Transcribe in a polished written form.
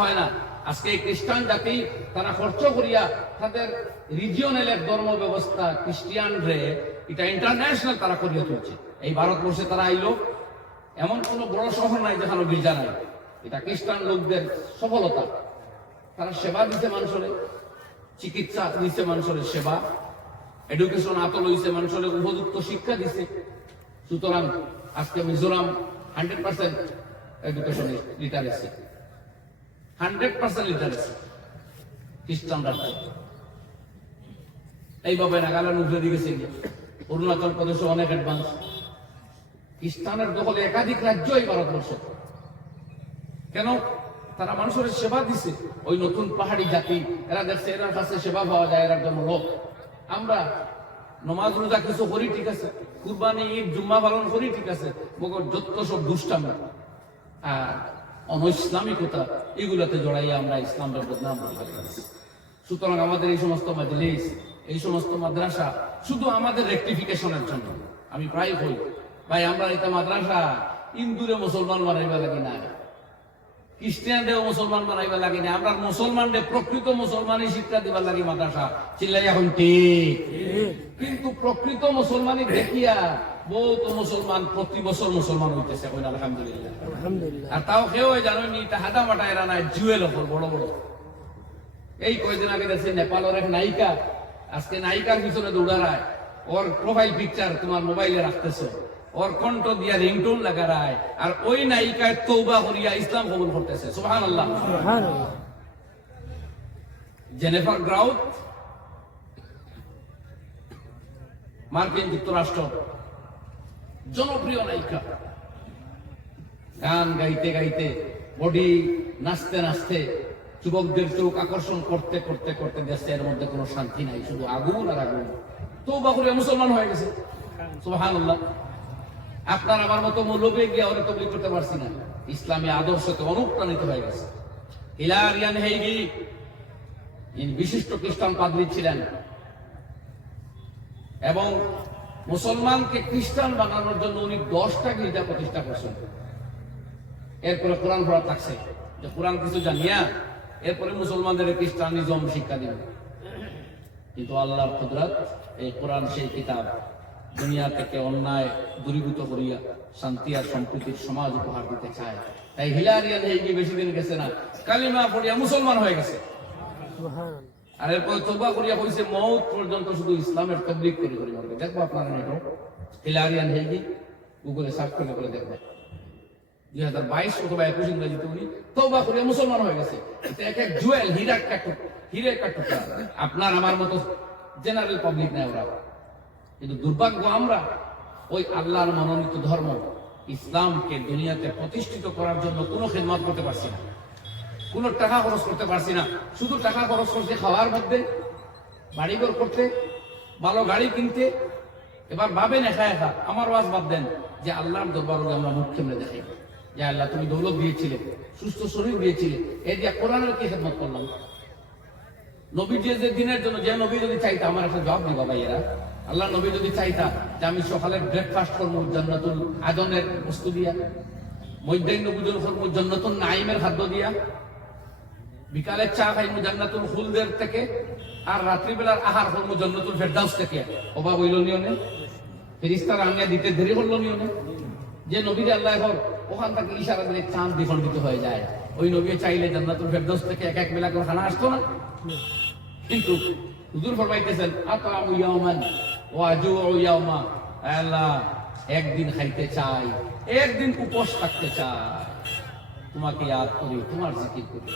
হয় না। আজকে এই খ্রিস্টান জাতি তারা খরচ করিয়া তাদের রিজিয়নাল এক ধর্ম ব্যবস্থা খ্রিস্টিয়ান রে এটা ইন্টারন্যাশনাল তারা করিয়া তুলছে। এই ভারতবর্ষে তারা আইলো, এমন কোন বড় শহর নাই যেখানে গির্জা নাই। এটা খ্রিস্টান লোকদের সফলতা। তারা সেবা দিচ্ছে মানুষের, চিকিৎসা দিচ্ছে মানুষের সেবা, এডুকেশন আতল হইছে, মানুষের উপযুক্ত শিক্ষা দিছে। সুতরাং আজকে মিজোরাম 100% এডুকেশন লিটারেসি, 100% লিটারেসি খ্রিস্টান রাজ্য। এইভাবে নাগাল্যান্ড উঠে দিয়েছে, অরুণাচল প্রদেশে অনেক অ্যাডভান্স। খ্রিস্টানের দখলে একাধিক রাজ্য এই ভারতবর্ষ। কেন? তারা মানুষের সেবা দিছে। ওই নতুন পাহাড়ি জাতি এরা দেখছে এরা কাছে সেবা পাওয়া যায়, এরা জন্য লোক। আমরা নমাজ রোজা কিছু করি, ঠিক আছে, কুরবানি ঈদ জুম্মা পালন করি, ঠিক আছে, মগর যত সব দুষ্টামি আর অনইসলামিকতা এগুলাতে জড়াইয়া আমরা ইসলামের বদনাম করতে। সুতরাং আমাদের এই সমস্ত মাজলিস, এই সমস্ত মাদ্রাসা শুধু আমাদের রেকটিফিকেশনের জন্য। আমি প্রায় বলি, ভাই আমরা এটা মাদ্রাসা হিন্দুরে মুসলমান বানাইবা লাগি না, খ্রিস্টানদেরও মুসলমান বানাইবা লাগি না, আমরা মুসলমানদের প্রকৃত মুসলমানই শিক্ষা দিবার লাগি মাদ্রাসা। চিল্লাই এখন ঠিক। কিন্তু প্রকৃত মুসলমানই দেখিয়া বহুত মুসলমান প্রতি বছর মুসলমান হইতেছে, আলহামদুলিল্লাহ। আর তাও কেউ জানেনি এটা হাঁটা মাটা এরা নাই, জুয়েল ওপর বড় বড়। এই কয়েকদিন আগে দেখছি নেপালের এক নায়িকা, আজকে নায়িকার পিছনে দৌড়ায়, ওর প্রোফাইল পিকচার তোমার মোবাইলে রাখতেছে, ওর কণ্ঠ দিয়া রিংটোন লাগায়, আর ওই নায়িকায় তওবা করিয়া ইসলাম কবুল করতেছে। সুবহানাল্লাহ। জেনিফার গ্রাউথ, মার্কিন যুক্তরাষ্ট্র, জনপ্রিয় নায়িকা, গান গাইতে গাইতে, বডি নাচতে নাচতে, যুবকদের চোখ আকর্ষণ করতে করতে করতে দেশের মধ্যে কোনো শান্তি নাই, শুধু আগুন আর আগুন। তওবা করে মুসলমান হয়ে গেছে। সুবহানাল্লাহ। আপনার আমার মতো মৌলবি গিয়ে ওরে তবলিগ করতে পারছি না, ইসলামী আদর্শতে অনুপ্রাণিত হয়ে গেছে। হিলারিয়ান হেইগি বিশিষ্ট খ্রিস্টান পাদ্রী ছিলেন এবং মুসলমানকে খ্রিস্টান বানানোর জন্য উনি 10টা গির্জা প্রতিষ্ঠা করছেন। এরপরে কোরআন পড়া থাকছে, যে কোরআন কিছু জানিয়া এরপরে মুসলমানদের খ্রিস্টানিজম শিক্ষা দিবেন। কিন্তু আল্লাহর কুদরত, এই কোরআন সেই কিতাব দুনিয়া থেকে অন্যায় দূরীভূত করিয়া শান্তি আর সম্প্রীতির সমাজ উপহার দিতে চায়। তাই হিলারিয়ান হেইগি বেশি দিন গেছে না, কালিমা পড়িয়া মুসলমান হয়ে গেছে। আর এরপরে তওবা করিয়া কইছে মওত পর্যন্ত শুধু ইসলামের তাবলীগ করে করে মরবে। দেখবো আপনারা নেটো হিলারিয়ান হেইগি গুগলে সার্চ করে দেখবেন। 2022 অথবা 21 ইংরেজিতে উনি তওবা করিয়া মুসলমান হয়ে গেছে। এটা এক এক জুয়েল, হীরে কাটুকা। আপনার আমার মতো জেনারেল পাবলিক নাই ওরা। কিন্তু দুর্ভাগ্য আমরা ওই আল্লাহর মনোনীত ধর্ম ইসলামকে দুনিয়াতে প্রতিষ্ঠিত করার জন্য কোনো খেদমত করতে পারছি না, কোনো টাকা খরচ করতে পারছি না। শুধু টাকা খরচ করছে খাওয়ার মধ্যে, বাড়িঘর করতে, ভালো গাড়ি কিনতে। এবার ভাবেন একা একা, আমার ওয়াজ বাদ দেন, যে আল্লাহর দরবারে আমরা মুখ কেমনে দেখাই, যে আল্লাহ তুমি দৌলত দিয়েছিলে, সুস্থ শরীর দিয়েছিলে, এই যে কোরআনের কি খেদমত করলাম। নবী যে দিনের জন্য, যে নবী যদি চাইতা, আমার একটা জবাব দিবা ভাইয়েরা, আল্লাহ নবী যদি চাইতা যে আমি সকালে ব্রেকফাস্ট করবো জান্নাতুল আদনের বস্তু দিয়া, মধ্যাহ্ন ভোজন করবো জান্নাতুল নাইমের খাদ্য দিয়া, বিকালে চা খাইবো জান্নাতুল খুলদের থেকে, আর রাত্রিবেলার আহার করবো জান্নাতুল ফেরদাউস থেকে, অভাব হইল নিয়নে, ফেরেশতারা আনিয়া দিতে দেরি করলো নিয়নে। যে নবীর আল্লাহ ওখান থেকে ইশারা দিলে চাঁদ দ্বিখণ্ডিত হয়ে যায়, ওই নবী চাইলে জান্নাতুল ফেরদাউস থেকে এক এক বেলা করে খানা আসতো না। কিন্তু হুজুর ফরমাইতেছেন আতামু ইয়াওমান ওয়া আজুউ ইয়াওমা, আল্লাহ একদিন খাইতে চাই, একদিন উপোস থাকতে চাই, তোমাকে ইয়াদ করি, তোমার জিকির করি।